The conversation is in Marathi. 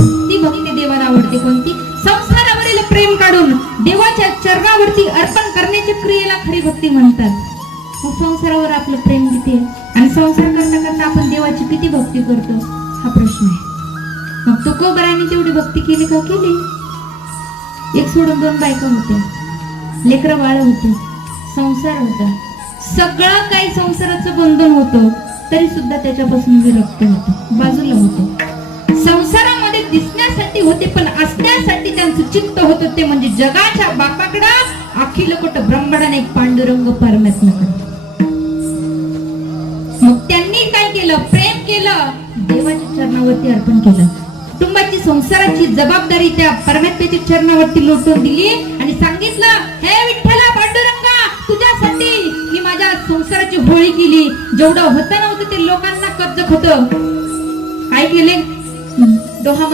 ती भक्ती देवाला आवडते. कोणती? संसारावरील प्रेम काढून देवाच्या चरणावरती अर्पण करण्याच्या क्रियेला खरी भक्ती म्हणतात. मग संसारावर आपलं प्रेम किती आहे आणि संसार करता करता आपण देवाची किती भक्ती करतो हा प्रश्न आहे. मग तुकोबराने तेवढी भक्ती केली का? केली. एक सोडून दोन बायका होत्या, लेकरं बाळ होती, संसार होता, सगळं काही संसाराचं बंधन होतं, तरी सुद्धा त्याच्यापासून विरक्त होतं, बाजूला होतं. संसारामध्ये दिसण्यासाठी होते पण असण्यासाठी त्यांचं चित्त होतं, ते म्हणजे जगाच्या बापाकडं, अखिल कोट ब्रह्मांड एक पांडुरंग परमात्म्याकडे. मग त्यांनी काय केलं? प्रेम केलं, देवाच्या चरणावरती अर्पण केलं. कुटुंबाची संसाराची जबाबदारी त्या परमात्म्याच्या चरणावरती लोटून दिली आणि सांगितलं, हे विठ्ठला पांडुरंगा, तुझ्यासाठी मी माझ्या संसाराची होळी केली. जेवढं होतं नव्हतं ते लोकांना कर्ज होतं, काय केले? दोहा